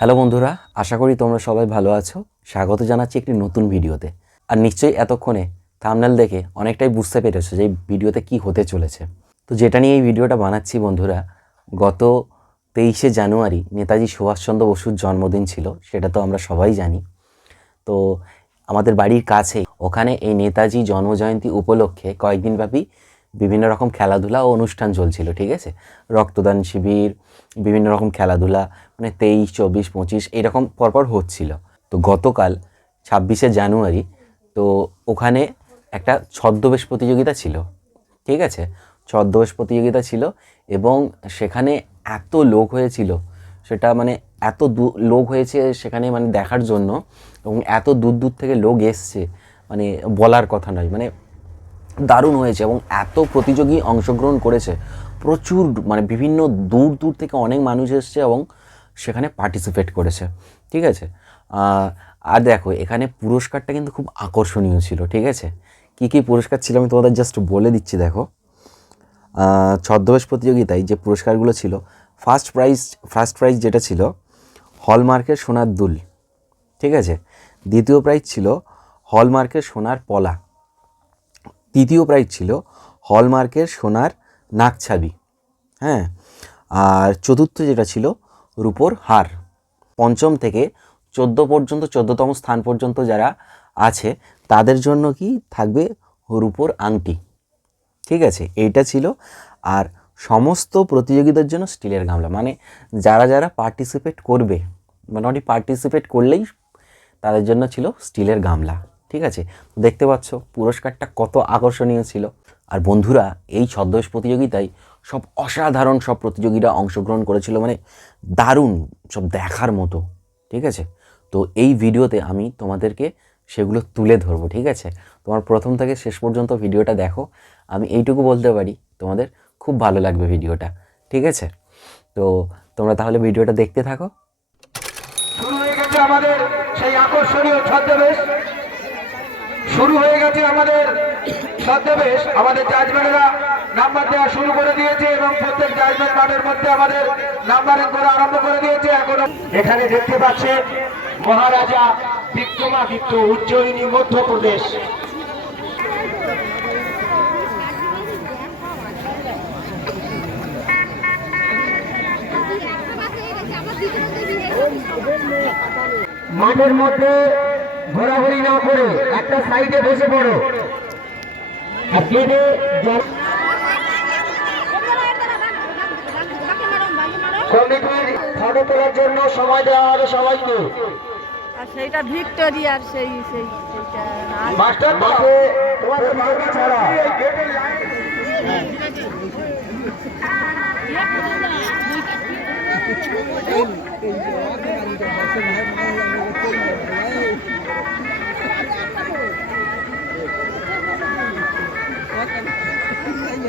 Hello বন্ধুরা, আশা করি তোমরা সবাই ভালো আছো। স্বাগত জানাচ্ছি একটি নতুন ভিডিওতে। আর নিশ্চয়ই এতক্ষণে থামনেল দেখে অনেকটাই বুঝতে পেরেছ যে এই ভিডিওতে কি হতে চলেছে। তো যেটা নিয়ে এই ভিডিওটা বানাচ্ছি বন্ধুরা, গত তেইশে জানুয়ারি নেতাজি সুভাষচন্দ্র বসুর জন্মদিন ছিল, সেটা তো আমরা সবাই জানি। তো আমাদের বাড়ির কাছেই ওখানে এই নেতাজি জন্মজয়ন্তী উপলক্ষে কয়েকদিন ব্যাপী বিভিন্ন রকম খেলাধুলা ও অনুষ্ঠান চলছিল, ঠিক আছে? রক্তদান শিবির, বিভিন্ন রকম খেলাধুলা মানে তেইশ, চব্বিশ, পঁচিশ, এরকম পরপর হচ্ছিল। তো গতকাল ছাব্বিশে জানুয়ারি, তো ওখানে একটা ছদ্মবেশ প্রতিযোগিতা ছিল, ঠিক আছে? ছদ্মবেশ প্রতিযোগিতা ছিল এবং সেখানে এত লোক হয়েছিল, সেটা মানে এত দু- লোক হয়েছে সেখানে মানে দেখার জন্য এবং এত দূর দূর থেকে লোক এসছে মানে বলার কথা নয় মানে দারুণ হয়েছে এবং এত প্রতিযোগী অংশগ্রহণ করেছে। প্রচুর মানে বিভিন্ন দূর দূর থেকে অনেক মানুষ এসছে এবং সেখানে পার্টিসিপেট করেছে। ঠিক আছে? আর দেখো, এখানে পুরস্কারটা কিন্তু খুব আকর্ষণীয় ছিল, ঠিক আছে? কী কী পুরস্কার ছিল আমি তোমাদের জাস্ট বলে দিচ্ছি, দেখো। ছদ্মবেশ প্রতিযোগিতায় যে পুরস্কারগুলো ছিল ফার্স্ট প্রাইজ ফার্স্ট প্রাইজ যেটা ছিল হলমার্কের সোনার দুল। ঠিক আছে? দ্বিতীয় প্রাইজ ছিল হলমার্কের সোনার পলা। তৃতীয় প্রাইজ ছিল হলমার্কের সোনার নাকছাবি হ্যাঁ? আর চতুর্থ যেটা ছিল রূপোর হার। পঞ্চম থেকে চোদ্দ পর্যন্ত, চোদ্দোতম স্থান পর্যন্ত যারা আছে, তাদের জন্য কি থাকবে রূপোর আংটি। ঠিক আছে, এইটা ছিল। আর সমস্ত প্রতিযোগীদের জন্য স্টিলের গামলা। মানে যারা যারা পার্টিসিপেট করবে, মোটামুটি পার্টিসিপেট করলেই তাদের জন্য ছিল স্টিলের গামলা। ঠিক আছে? দেখতে পাচ্ছ, পুরস্কারটা কত আকর্ষণীয় ছিল। আর বন্ধুরা, এই ছদ্মবেশ প্রতিযোগিতায় সব অসাধারণ সব প্রতিযোগীরা অংশগ্রহণ করেছিল মানে দারুণ সব দেখার মতো, ঠিক আছে? তো এই ভিডিওতে আমি তোমাদেরকে সেগুলো তুলে ধরবো, ঠিক আছে? তোমার প্রথম থেকে শেষ পর্যন্ত ভিডিওটা দেখো। আমি এইটুকু বলতে পারি, তোমাদের খুব ভালো লাগবে ভিডিওটা, ঠিক আছে? তো তোমরা তাহলে ভিডিওটা দেখতে থাকো। শুরু হয়ে গেছে আমাদের সেই আকর্ষণীয় ছদ্মবেশ। শুরু হয়ে গেছে আমাদের ছদ্মবেশ আমাদের জাজম্যানেরা নাম্বার দেওয়া শুরু করে দিয়েছে এবং প্রত্যেক জাজম্যান মাঠের মধ্যে আমাদের নাম্বারিং করা আরম্ভ করে দিয়েছে। এখনও এখানে দেখতে পাচ্ছে মহারাজা বিক্রমাদিত্য উজ্জয়িনী মধ্যপ্রদেশ। মাঠের মধ্যে ঘোরাঘুরি না করে একটা সাইডে বসে পড়ো। আর কমিটির ফটো তোলার জন্য সময় দেওয়া হবে সবাইকে। আর সেইটা ভিক্টোরিয়ার সেই সেই সেইটা মাস্টার মাঠে তোমাদের মার্কা ছাড়া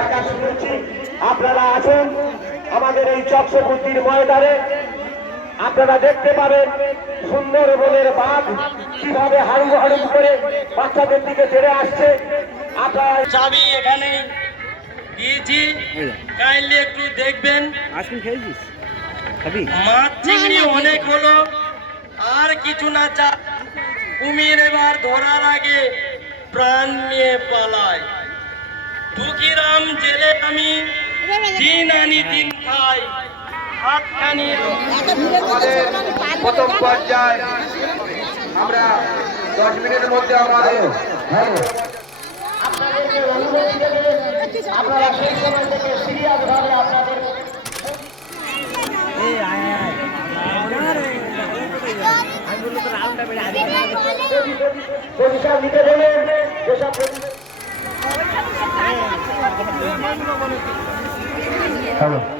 দেখা শুনেছি আপনারা আছেন আমাদের এই চক্রবর্তীর ময়দানে। আপনারা দেখতে পাবেন সুন্দরবনের বাঘ কীভাবে হাড়ু হাড়ু করে বাচ্চাদের দিকে ছেড়ে আসছে। আপনারা চাবি এখানে দিয়েছি। কাইন্ডলি একটু দেখবেন। মাছ চিংড়ি অনেক হলো। আর কিছু না চা কুমির এবার ধরার আগে প্রাণ নিয়ে পালায়। দুকিরাম জেলে আমি দিন আনি দিন খাই হাতখানি আমাদের প্রথম পর্যায়ে আমরা দশ মিনিটের মধ্যে আমাদের হ্যাঁ আপনাদেরকে অনুরোধ দেবে আপনারা সেই সময় থেকে সিরিয়াস ভাবে আপনাদের পরীক্ষা নিতে বলেন যেসব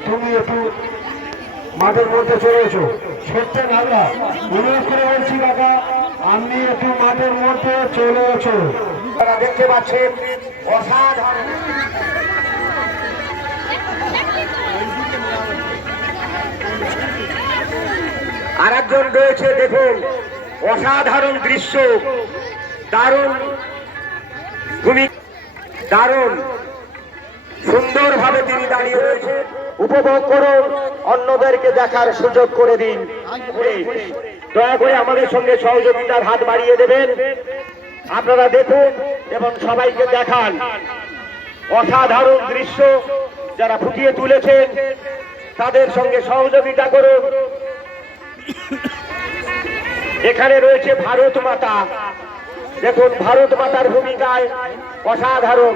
তুমি একটু মাঠের মধ্যে চলে এসো। ছোট্ট নাগরা অনুরোধ করে বলছি কাকা আপনি একটু মাঠের মধ্যে চলে এসো। আপনারা দেখতে পাচ্ছেন, অসাধারণ। আর একজন রয়েছে, দেখুন, অসাধারণ দৃশ্য, দারুণ ভূমি দারুণ। সুন্দরভাবে তিনি দাঁড়িয়ে রয়েছে। উপভোগ করুন, অন্যদেরকে দেখার সুযোগ করে দিন। দয়া করে আমাদের সঙ্গে সহযোগিতার হাত বাড়িয়ে দেবেন। আপনারা দেখুন এবং সবাইকে দেখান। অসাধারণ দৃশ্য যারা ফুটিয়ে তুলেছেন, তাদের সঙ্গে সহযোগিতা করুন। এখানে রয়েছে ভারত মাতা। দেখুন, ভারত মাতার ভূমিকায় অসাধারণ।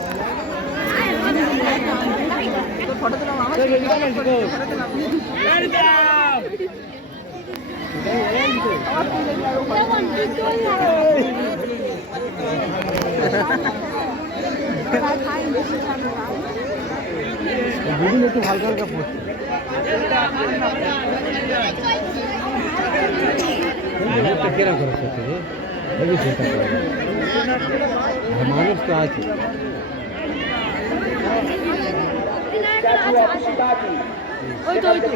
ঘুরঘুর করতেছি কেন কেরা করে করতে রে হেবি চিন্তা করে আর মানুষ তো আছে ওই তো ওই তো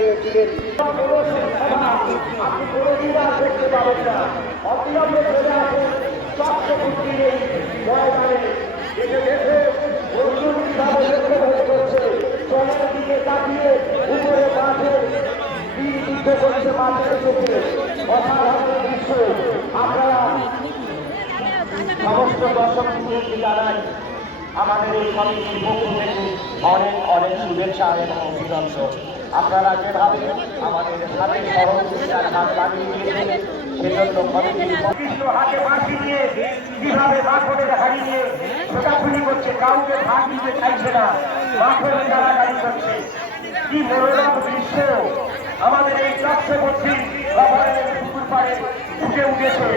সমস্ত দর্শক জানাই আমাদের এই কমিটির পক্ষ থেকে অনেক অনেক শুভেচ্ছা এবং অভিনন্দন। আপনারা যেভাবে আমাদের সাথে সহযোগিতার হাত বাড়িয়ে দিয়েছেন, সেজন্য কমিটির হাতে নিয়ে, কীভাবে হারিয়ে করছে, কাউকে ভাগ দিতে চাইছে না করছে। কি মনোরম দৃশ্য আমাদের এই চক্রবর্তী অভয়ারণ্যের পুকুর পাড়ে ফুটে উঠেছে।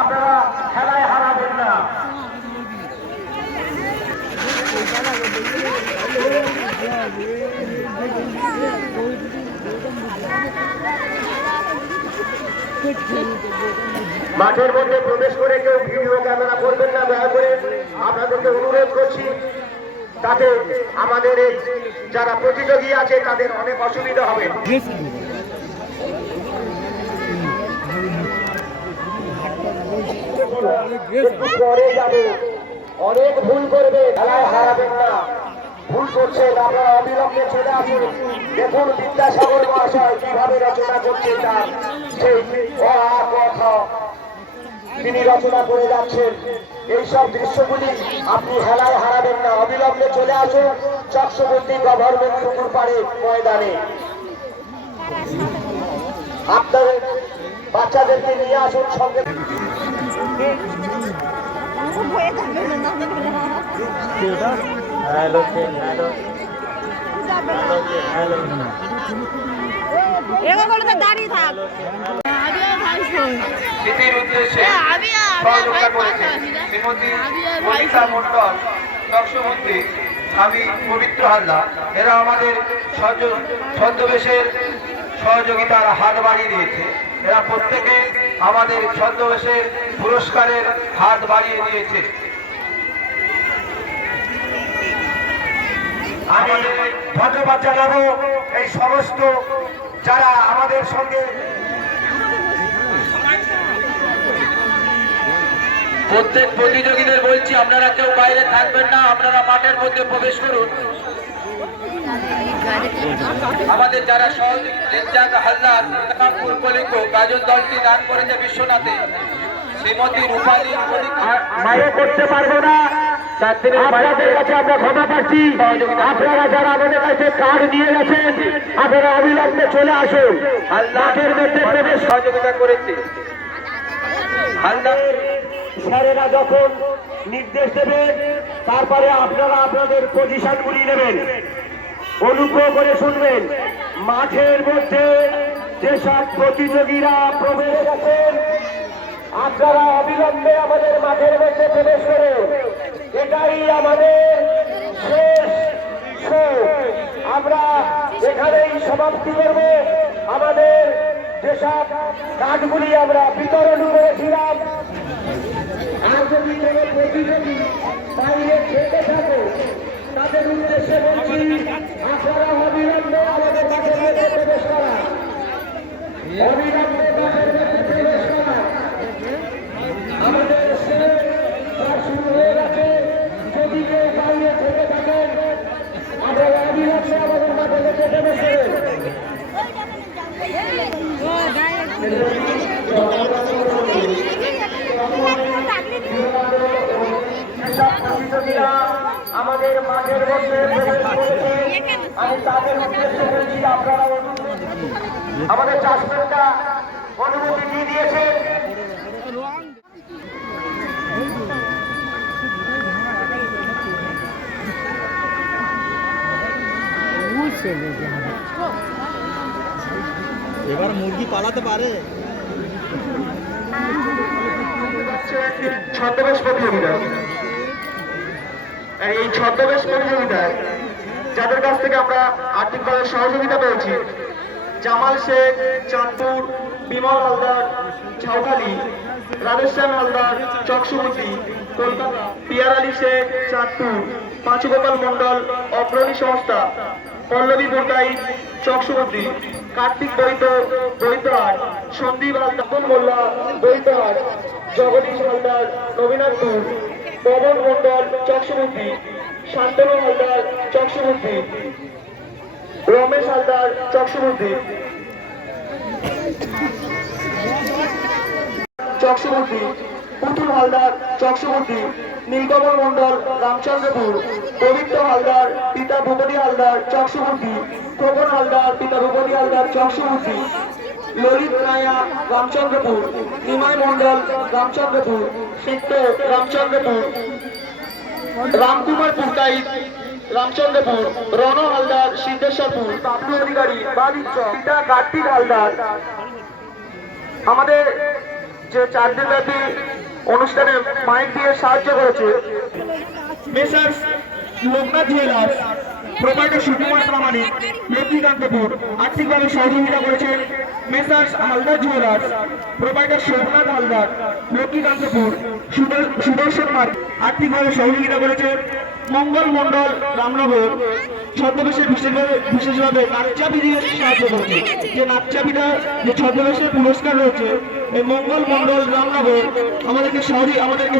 আপনারা খেলায় হারাবেন না। মাঠের মধ্যে প্রবেশ করে কেউ ভিডিও ক্যামেরা করবেন না দয়া করে আপনাদেরকে অনুরোধ করছি তাতে আমাদের এই যারা প্রতিযোগী আছে তাদের অনেক অসুবিধা হবে। পরে যাবে। অনেক ভুল করবে, খেলায় হারাবেন না। ভুল করছেন আপনারা অবিলম্বে চলে আসুন। দেখুন বিদ্যাসাগর মহাশয় কীভাবে রচনা করছেন তার। সেই। তিনি রচনা করে যাচ্ছেন। এইসব দৃশ্যগুলি আপনি হেলায় হারাবেন না। অবিলম্বে চলে আসুন। চক্রবর্তী গভর্নমেন্ট পুকুর পাড়ে, ময়দানে। আপনাদের বাচ্চাদেরকে নিয়ে আসুন সঙ্গে। দাঁড়িয়ে থাক আমি স্বামী পবিত্র হালদার এরা আমাদের ছদ্মবেশের সহযোগিতার হাত বাড়িয়ে দিয়েছে এরা প্রত্যেকে আমাদের ছদ্মবেশের পুরস্কারের হাত বাড়িয়ে দিয়েছে। আমি এই সমস্ত যারা আমাদের সঙ্গে প্রত্যেক প্রতিযোগীদের বলছি, আপনারা কেউ বাইরে থাকবেন না, আপনারা মাঠের মধ্যে প্রবেশ করুন। আমাদের যারা সহযোগী হালদার কাপুর গাজন দলটি দান করেছে বিশ্বনাথে। শ্রীমতী রূপালী মায়ে করতে পারব না। আপনাদের কাছে আমরা ক্ষমা পাচ্ছি আপনারা যারা আমাদের কাছে কার্ড নিয়ে গেছেন আপনারা অবিলম্বে চলে আসুন। মাঠের মধ্যে সহযোগিতা করেছে। হালদার স্যারেরা যখন নির্দেশ দেবেন তারপরে আপনারা আপনাদের পজিশনগুলি নেবেন। অনুগ্রহ করে শুনবেন। মাঠের মধ্যে যেসব প্রতিযোগীরা প্রবেশ করেছেন আপনারা অবিলম্বে আমাদের মাঠের মধ্যে প্রবেশ করুন। এটাই আমাদের শেষ আমরা এখানেই সমাপ্তি করব। আমাদের যেসব কাঠগুলি আমরা বিতরণ করেছিলাম, আর যদি প্রতিযোগী বাইরে থেকে থাকে তাদের উদ্দেশ্যে বলছি আপনারা অবিলম্বে আমাদের মধ্যে প্রবেশ করা। অবিলম্বে প্রবেশ করা। আমাদের শেষ শুরু হয়ে গেছে। যদি কেউ বাইরে থেকে থাকেন আপনারা অবিলম্বে আমাদের মাঠের প্রবেশ করুন আমাদের মাঠের মধ্যে প্রবেশ করেছে আমি তাদের উদ্দেশ্যে বলছি আপনারা আমাদের চাষমেনটা অনুমতি দিয়ে দিয়েছেন এবার মুরগি পালাতে পারে। ছদ্মবেশ প্রতিযোগিতা। এই ছদ্মবেশ প্রতিযোগিতায়, যাদের কাছ থেকে আমরা আর্থিকভাবে সহযোগিতা পেয়েছি, জামাল শেখ, চাঁদপুর, বিমল হালদার, ঝাউখালি রাধেশ্যাম হালদার, চকসুমতি, কলকাতা, পিয়ার আলী শেখ, চাঁদপুর, পাঁচুগোপাল মণ্ডল, অগ্রণী সংস্থা, পল্লবী বোটাই চকসুমতি, কার্তিক বৈদ্য বৈদ্যহাট সন্দীপ হালদার মোল্লা বৈদ্যহাট জগদীশ হালদার নবীনাথপুর পবন মন্ডল চকসুমতি শান্তনু হালদার চকসুমতি রমেশ হালদার চকসুমতি চক্রবর্তী পুতুল হালদার চকসুমতি নীলকমল মণ্ডল, রামচন্দ্রপুর। পবিত্র হালদার, পিতা ভূপতি হালদার চকসুমতি প্রবণ হালদার, পিতা ভূপতি হালদার চকসুমতি ললিত নায়া রামচন্দ্রপুর, নিমাই মণ্ডল, রামচন্দ্রপুর, সিদ্ধ, রামচন্দ্রপুর, রামকুমার পুরকাই, রামচন্দ্রপুর, রণ হালদার, সিদ্ধেশ্বরপুর, বাবলু অধিকারী পিতা কার্তিক হালদার। আমাদের যে চার দিনব্যাপী অনুষ্ঠানে মাইক দিয়ে সাহায্য করেছে Messrs Loknath jewellers, proprietor Sukumar Pramanik Lakshmikantapur আর্থিকভাবে সহযোগিতা করেছেন Messrs Haldar jewellers, proprietor Somnath Haldar Lakshmikantapur সুদর- Sudarshan Marg আর্থিকভাবে সহযোগিতা করেছেন মঙ্গল মণ্ডল, রামনগর ছদ্মবেশের বিশেষভাবে বিশেষভাবে নাকচাপি দিয়ে সাহায্য করেছে যে নাকচাপিটা যে ছদ্মবেশের পুরস্কার রয়েছে, এই মঙ্গল মণ্ডল, রামনগর, আমাদেরকে সহজে, আমাদেরকে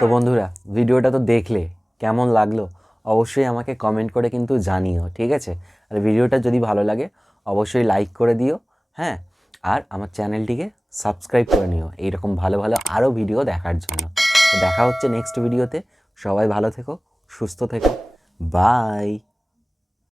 তো বন্ধুরা, ভিডিওটা তো দেখলে কেমন লাগল অবশ্যই আমাকে কমেন্ট করে কিন্তু জানিও, ঠিক আছে? আর ভিডিওটা যদি ভালো লাগে, অবশ্যই লাইক করে দিও হ্যাঁ? আর আমার চ্যানেলটিকে সাবস্ক্রাইব করে নিও, এইরকম ভালো ভালো আরও ভিডিও দেখার জন্য। দেখা হচ্ছে নেক্সট ভিডিওতে সবাই ভালো থেকো, সুস্থ থেকো। বাই